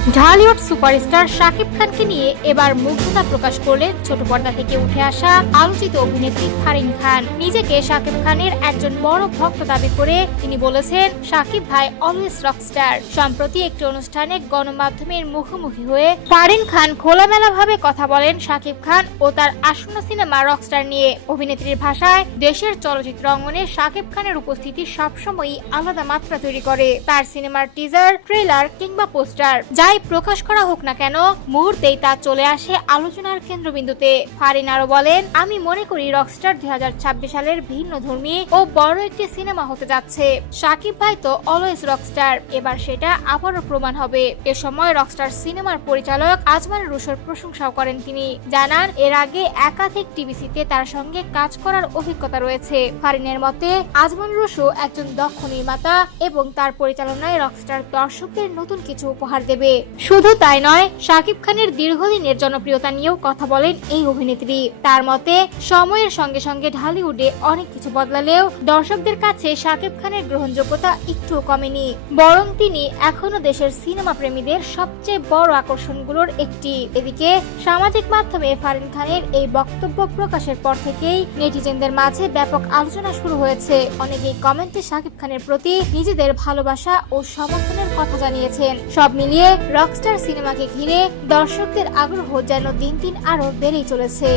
Dhallywood superstar Shakib খানকে নিয়ে এবার মুগ্ধতা প্রকাশ করলেন ছোট পর্দা থেকে উঠে আসা আলোচিত অভিনেত্রী ফারিন খান। নিজেকে শাকিব খানের একজন বড় ভক্ত দাবি করে তিনি বলেছেন, শাকিব ভাই অলওয়েজ রকস্টার। সম্প্রতি একটি অনুষ্ঠানে গণমাধ্যমের মুখোমুখি হয়ে ফারিন খান খোলামেলাভাবে কথা বলেন শাকিব খান ও তার আসন্ন সিনেমা রকস্টার নিয়ে। অভিনেত্রীর ভাষায়, দেশের চলচ্চিত্র অঙ্গনে শাকিব খানের উপস্থিতি সবসময়ই আলাদা মাত্রা তৈরি করে। তার সিনেমার টিজার, ট্রেলার কিংবা পোস্টার যাই প্রকাশ করা হোক না কেন, মুহূর্তেই তা চলে আসে আলোচনার কেন্দ্রবিন্দুতে। ফারিন আরো বলেন, আমি মনে করি রকস্টার 2026 সালের ভিন্ন ধর্মী ও বড় একটি সিনেমা হতে যাচ্ছে। শাকিব ভাই তো অলওয়েজ রকস্টার, এবার সেটা আবারও প্রমাণ হবে। এ সময় রকস্টার সিনেমার পরিচালক আজমান রুশোর প্রশংসাও করেন তিনি। জানান, এর আগে একাধিক টিভিসিতে তার সঙ্গে কাজ করার অভিজ্ঞতা রয়েছে। ফারিনের মতে, আজমান রুশো একজন দক্ষ নির্মাতা এবং তার পরিচালনায় রকস্টার দর্শকদের নতুন কিছু উপহার দেবে। শুধু তাই নয়, শাকিব খানের দীর্ঘদিনের জনপ্রিয়তা নিয়েও কথা বলেন এই অভিনেত্রী। তার মতে, সময়ের সঙ্গে সঙ্গে ঢালিউডে অনেক কিছু বদলালেও দর্শকদের কাছে শাকিব খানের গ্রহণযোগ্যতা একটুও কমেনি, বরং তিনি এখনো দেশের সিনেমা প্রেমীদের সবচেয়ে বড় আকর্ষণগুলোর একটি। এদিকে সামাজিক মাধ্যমে ফারিন খানের এই বক্তব্য প্রকাশের পর থেকেই নেটিজেনদের মাঝে ব্যাপক আলোচনা শুরু হয়েছে। অনেকেই কমেন্টে শাকিব খানের প্রতি নিজেদের ভালোবাসা ও সমর্থনের কথা জানিয়েছেন। সব মিলিয়ে রকস্টার সিনেমাকে ঘিরে দর্শকদের আগ্রহ যেন দিন দিন আরো বেড়েই চলেছে।